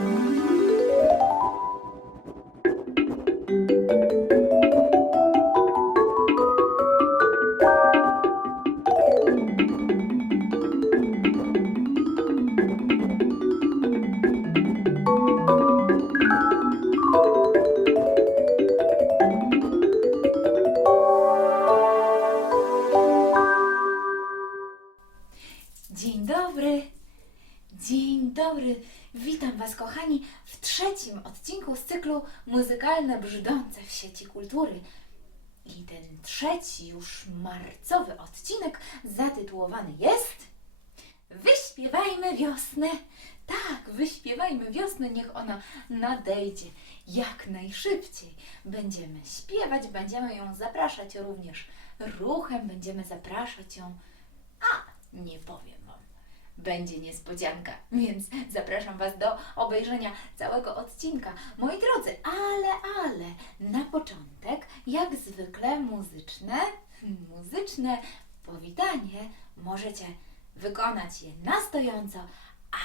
Dzień I ten trzeci, już marcowy odcinek zatytułowany jest Wyśpiewajmy wiosnę. Tak, wyśpiewajmy wiosnę, niech ona nadejdzie jak najszybciej. Będziemy śpiewać, będziemy ją zapraszać również ruchem, będziemy zapraszać ją a, nie powiem. Będzie niespodzianka, więc zapraszam Was do obejrzenia całego odcinka. Moi drodzy, ale, ale, na początek, jak zwykle, muzyczne, muzyczne powitanie możecie wykonać je na stojąco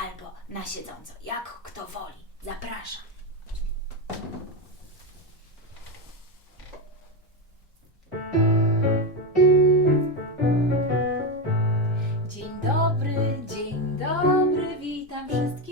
albo na siedząco, jak kto woli. Zapraszam. Dzień wszystkich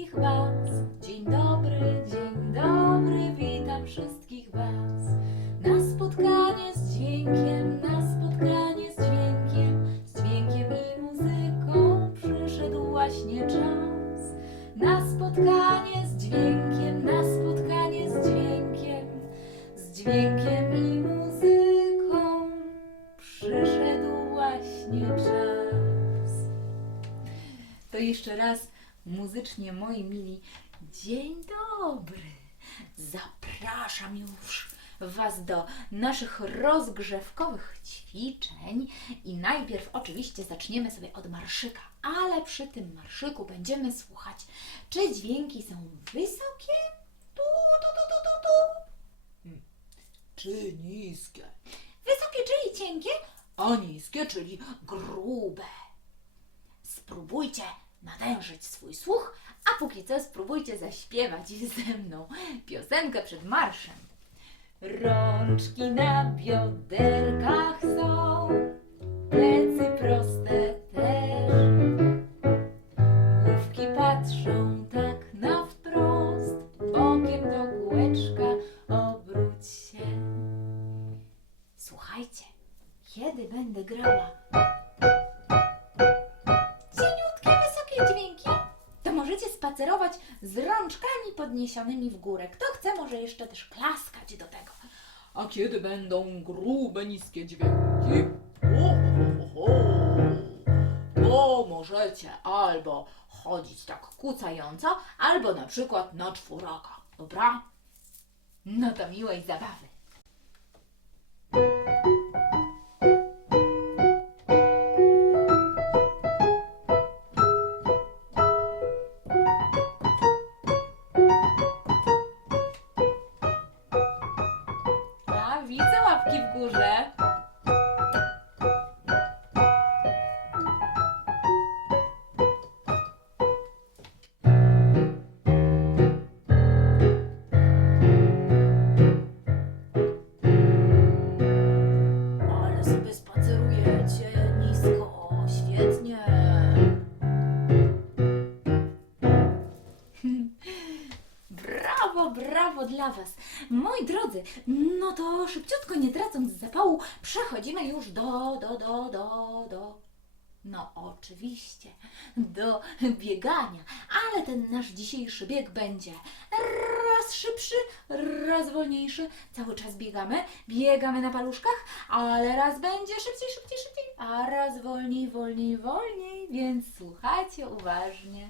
Zapraszam już Was do naszych rozgrzewkowych ćwiczeń i najpierw oczywiście zaczniemy sobie od marszyka, ale przy tym marszyku będziemy słuchać, czy dźwięki są wysokie, tu, tu, tu, tu, tu, tu, Hmm. czy niskie. Wysokie, czyli cienkie, a niskie, czyli grube. Spróbujcie natężyć swój słuch, a póki co spróbujcie zaśpiewać ze mną piosenkę przed marszem. Rączki na bioderkach są, plecy proste też. Główki patrzą tak na wprost, bokiem do kółeczka obróć się. Słuchajcie, kiedy będę grała spacerować z rączkami podniesionymi w górę. Kto chce, może jeszcze też klaskać do tego. A kiedy będą grube, niskie dźwięki, to możecie albo chodzić tak kucająco, albo na przykład na czworaka. Dobra? No to miłej zabawy. Dla Was. Moi drodzy, no to szybciutko, nie tracąc zapału, przechodzimy już do, do, do, do, do. No oczywiście, do biegania, ale ten nasz dzisiejszy bieg będzie raz szybszy, raz wolniejszy. Cały czas biegamy, biegamy na paluszkach, ale raz będzie szybciej, szybciej, szybciej, a raz wolniej, wolniej, wolniej, więc słuchajcie uważnie.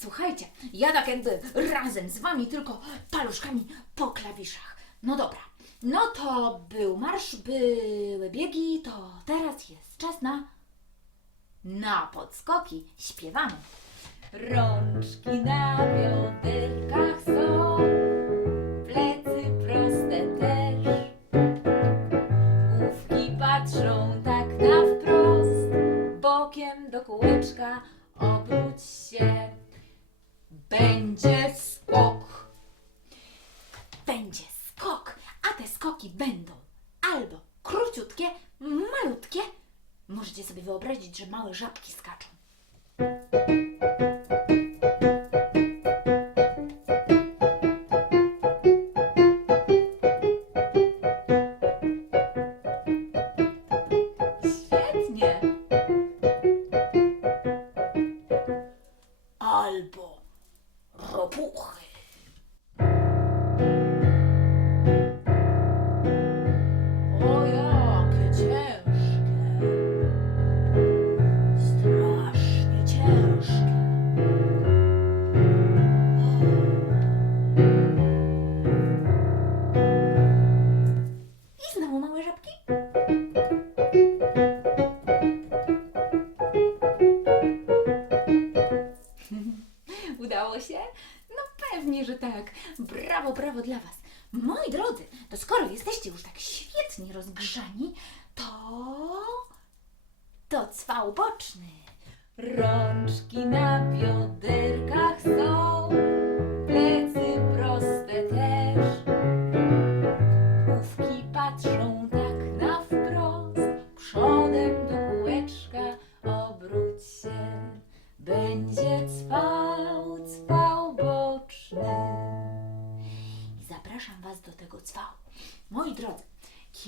Słuchajcie, ja tak jakby razem z wami, tylko paluszkami po klawiszach. No dobra. No to był marsz, były biegi, to teraz jest czas na na podskoki. Śpiewamy. Rączki na bioderkach są, plecy proste też. Główki patrzą tak na wprost, bokiem do kółeczka króciutkie, malutkie. Możecie sobie wyobrazić, że małe żabki skaczą. Dla Was. Moi drodzy, to skoro jesteście już tak świetnie rozgrzani, to... To cwał boczny. Rączki na bioderkach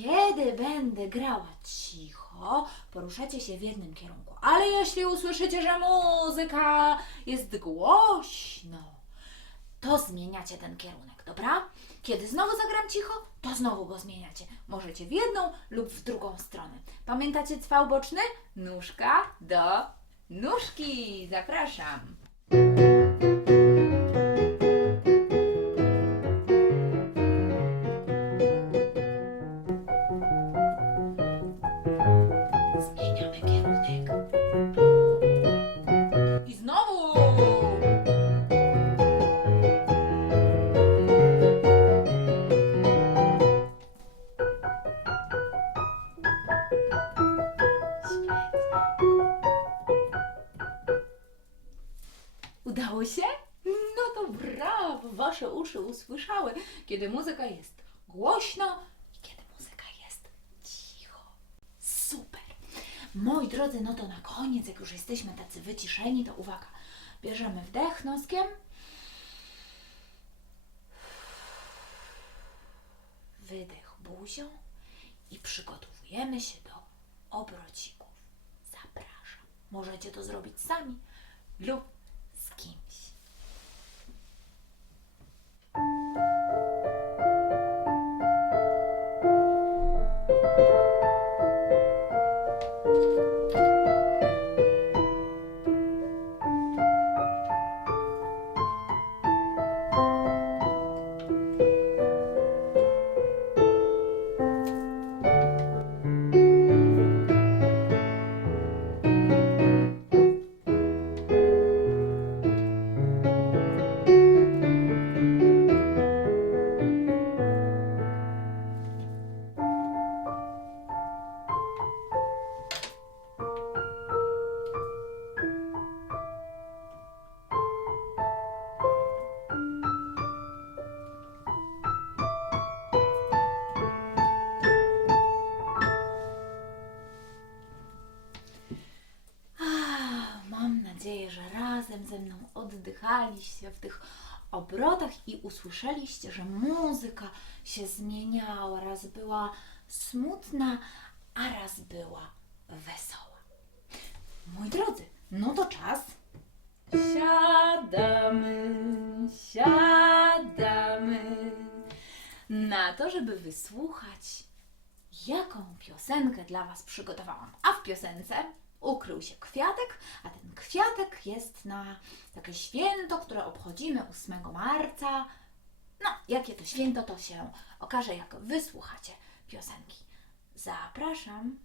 kiedy będę grała cicho, poruszacie się w jednym kierunku. Ale jeśli usłyszycie, że muzyka jest głośno, to zmieniacie ten kierunek, dobra? Kiedy znowu zagram cicho, to znowu go zmieniacie. Możecie w jedną lub w drugą stronę. Pamiętacie cwał boczny? Nóżka do nóżki. Zapraszam. Udało się? No to brawo, wasze uszy usłyszały, kiedy muzyka jest głośno i kiedy muzyka jest cicho. Super. Moi drodzy, no to na koniec, jak już jesteśmy tacy wyciszeni, to uwaga. Bierzemy wdech noskiem. Wydech buzią i przygotowujemy się do obrocików. Zapraszam. Możecie to zrobić sami lub oddychaliście w tych obrotach i usłyszeliście, że muzyka się zmieniała. Raz była smutna, a raz była wesoła. Moi drodzy, no to czas. Siadamy, siadamy na to, żeby wysłuchać, jaką piosenkę dla Was przygotowałam. A w piosence ukrył się kwiatek, a ten kwiatek jest na takie święto, które obchodzimy 8 marca. No, jakie to święto, to się okaże, jak wysłuchacie piosenki. Zapraszam.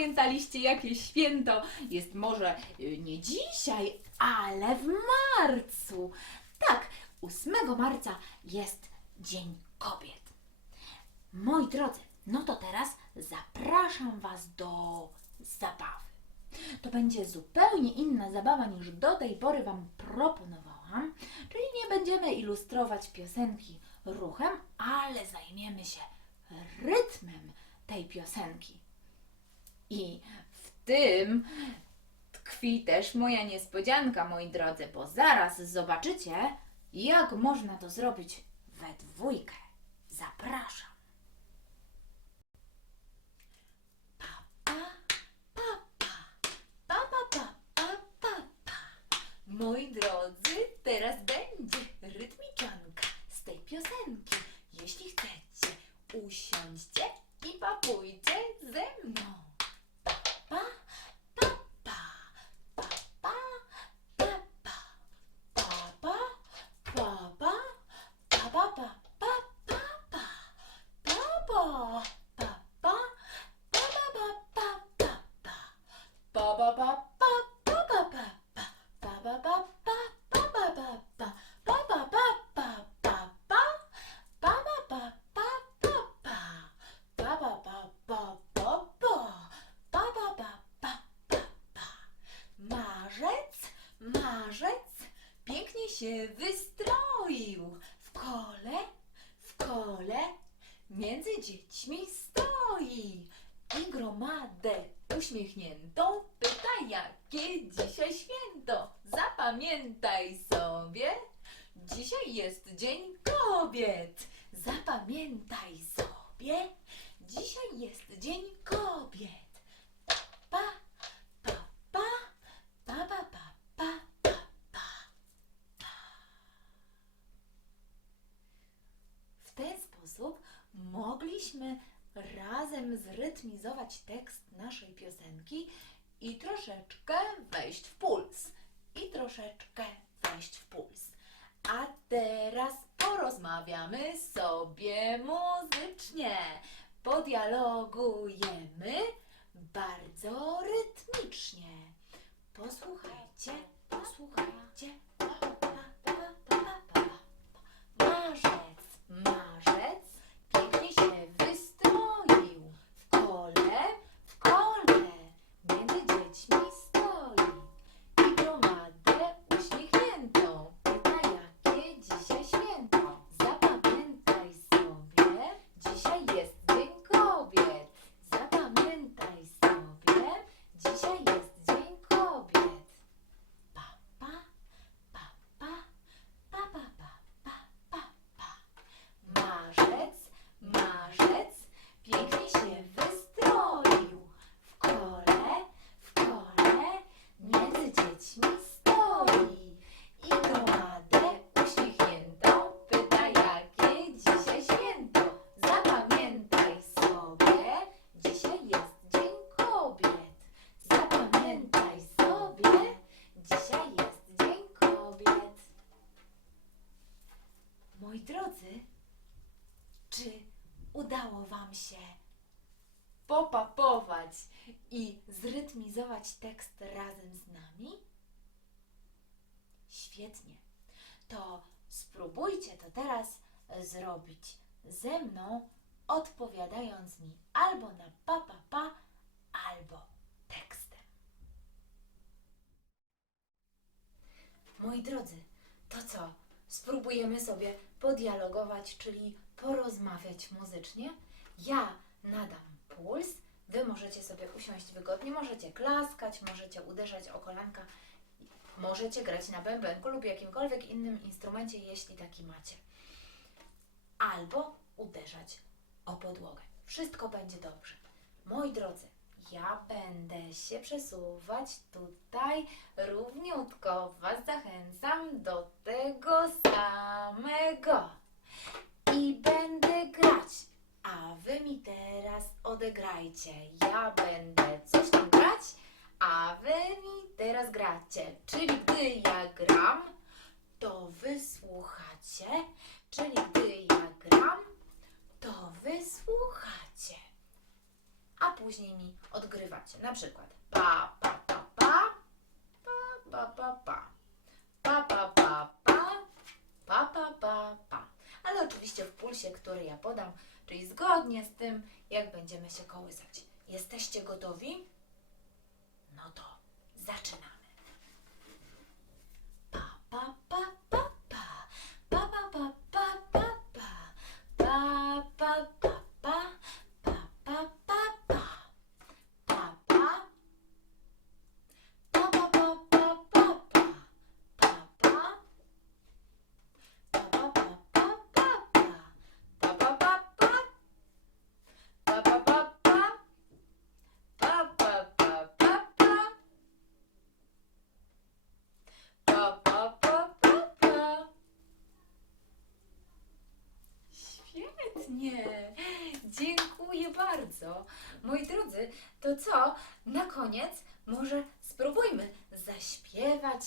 Zapamiętaliście, jakie święto jest może y, nie dzisiaj, ale w marcu. Tak, 8 marca jest Dzień Kobiet. Moi drodzy, no to teraz zapraszam Was do zabawy. To będzie zupełnie inna zabawa niż do tej pory Wam proponowałam, czyli nie będziemy ilustrować piosenki ruchem, ale zajmiemy się rytmem tej piosenki. I w tym tkwi też moja niespodzianka, moi drodzy, bo zaraz zobaczycie, jak można to zrobić we dwójkę. Zapraszam. Moi drodzy, teraz będzie rytmiczanka z tej piosenki. Jeśli chcecie, usiądźcie i papujcie ze mną. się wy mogliśmy razem zrytmizować tekst naszej piosenki i troszeczkę wejść w puls. I troszeczkę wejść w puls. A teraz porozmawiamy sobie muzycznie. Podialogujemy bardzo rytmicznie. Posłuchajcie, posłuchajcie. drodzy, czy udało Wam się popapować i zrytmizować tekst razem z nami? Świetnie. To spróbujcie to teraz zrobić ze mną, odpowiadając mi albo na papapa, pa pa, albo tekstem. Moi drodzy, to co? Spróbujemy sobie podialogować, czyli porozmawiać muzycznie. Ja nadam puls, wy możecie sobie usiąść wygodnie, możecie klaskać, możecie uderzać o kolanka, możecie grać na bębenku lub jakimkolwiek innym instrumencie, jeśli taki macie. Albo uderzać o podłogę. Wszystko będzie dobrze. Moi drodzy, ja będę się przesuwać tutaj równiutko. Was zachęcam do tego samego. I będę grać. A wy mi teraz odegrajcie. Ja będę coś tam grać, a wy mi teraz gracie. Czyli gdy ja gram, to wy słuchacie. Czyli gdy ja gram, to wy słuchacie. A później mi odgrywacie. Na przykład pa, pa, pa, pa, pa, pa, pa, pa, pa, pa, pa, pa, pa, pa, pa. Ale oczywiście w pulsie, który ja podam, czyli zgodnie z tym, jak będziemy się kołysać. Jesteście gotowi? No to zaczynamy. Świetnie! Dziękuję bardzo. Moi drodzy, to co? Na koniec może spróbujmy zaśpiewać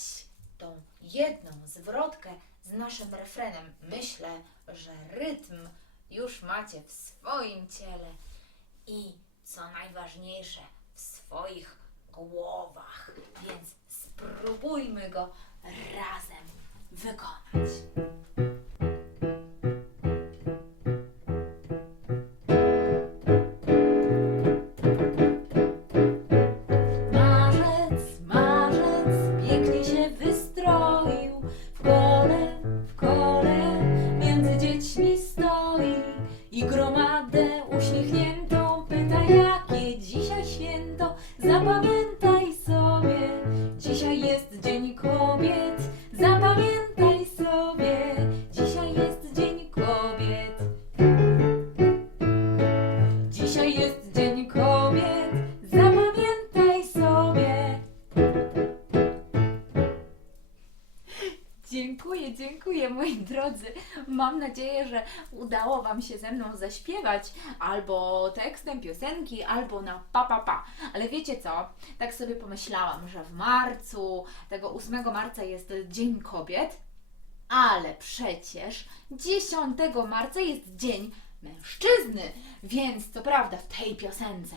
tą jedną zwrotkę z naszym refrenem. Myślę, że rytm już macie w swoim ciele i co najważniejsze, w swoich głowach. Więc spróbujmy go razem wykonać. Udało Wam się ze mną zaśpiewać albo tekstem piosenki, albo na pa pa pa. Ale wiecie co? Tak sobie pomyślałam, że w marcu, tego 8 marca jest Dzień Kobiet, ale przecież 10 marca jest Dzień Mężczyzny, więc co prawda w tej piosence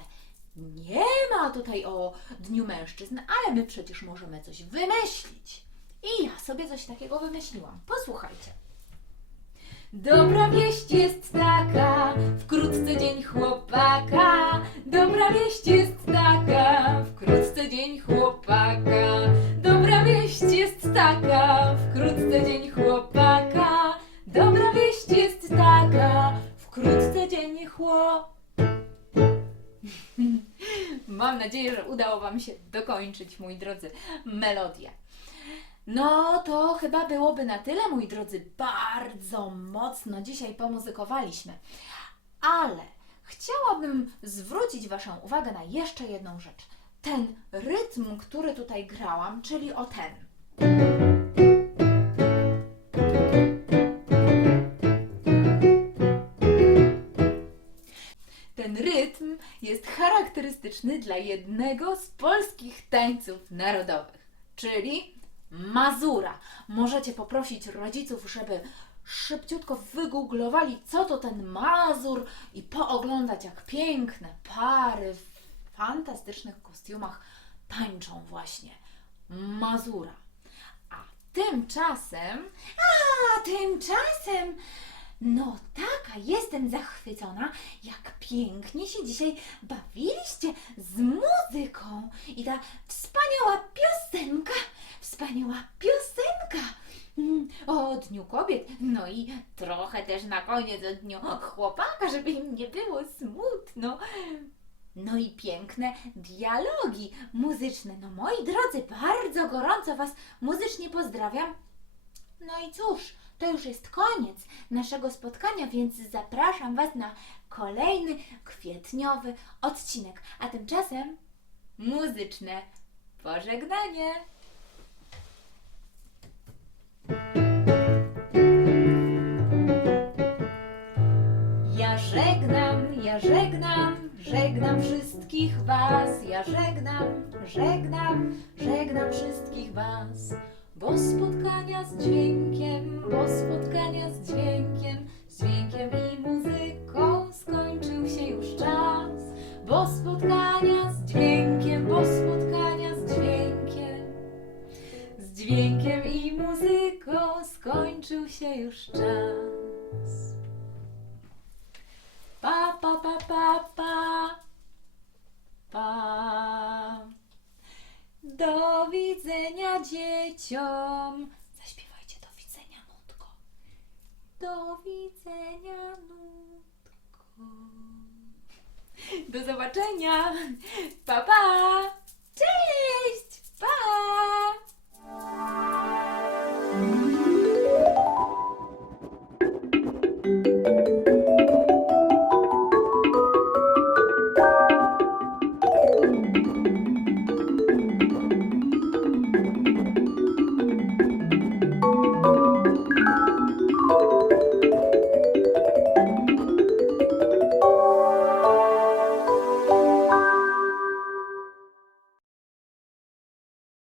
nie ma tutaj o Dniu Mężczyzn, ale my przecież możemy coś wymyślić. I ja sobie coś takiego wymyśliłam. Posłuchajcie. Dobra wieść jest taka, wkrótce dzień chłopaka. Dobra wieść jest taka, wkrótce dzień chłopaka. Dobra wieść jest taka, wkrótce dzień chłopaka. Dobra wieść jest taka, wkrótce dzień chłopaka. Mam nadzieję, że udało Wam się dokończyć, moi drodzy, melodię. No to chyba byłoby na tyle, moi drodzy. Bardzo mocno dzisiaj pomuzykowaliśmy. Ale chciałabym zwrócić Waszą uwagę na jeszcze jedną rzecz. Ten rytm, który tutaj grałam, czyli o ten. Ten rytm jest charakterystyczny dla jednego z polskich tańców narodowych, czyli Mazura. Możecie poprosić rodziców, żeby szybciutko wygooglowali, co to ten Mazur i pooglądać, jak piękne pary w fantastycznych kostiumach tańczą właśnie Mazura. A tymczasem, a tymczasem, no taka jestem zachwycona, jak pięknie się dzisiaj bawiliście z muzyką i ta wspaniała piosenka, wspaniała piosenka mm, o Dniu Kobiet, no i trochę też na koniec o Dniu Chłopaka, żeby im nie było smutno. No i piękne dialogi muzyczne. No moi drodzy, bardzo gorąco Was muzycznie pozdrawiam. No i cóż, to już jest koniec naszego spotkania, więc zapraszam Was na kolejny kwietniowy odcinek. A tymczasem muzyczne pożegnanie. Żegnam wszystkich Was. Ja żegnam, żegnam, żegnam wszystkich Was. Bo spotkania z dźwiękiem, bo spotkania z dźwiękiem, z dźwiękiem i muzyką skończył się już czas. Bo spotkania z dźwiękiem, bo spotkania z dźwiękiem, z dźwiękiem i muzyką skończył się już czas. Pa, pa, pa, pa, pa pa. Do widzenia dzieciom. Zaśpiewajcie do widzenia, nutko. Do widzenia, nutko. Do zobaczenia. Pa, pa. Cześć. Pa.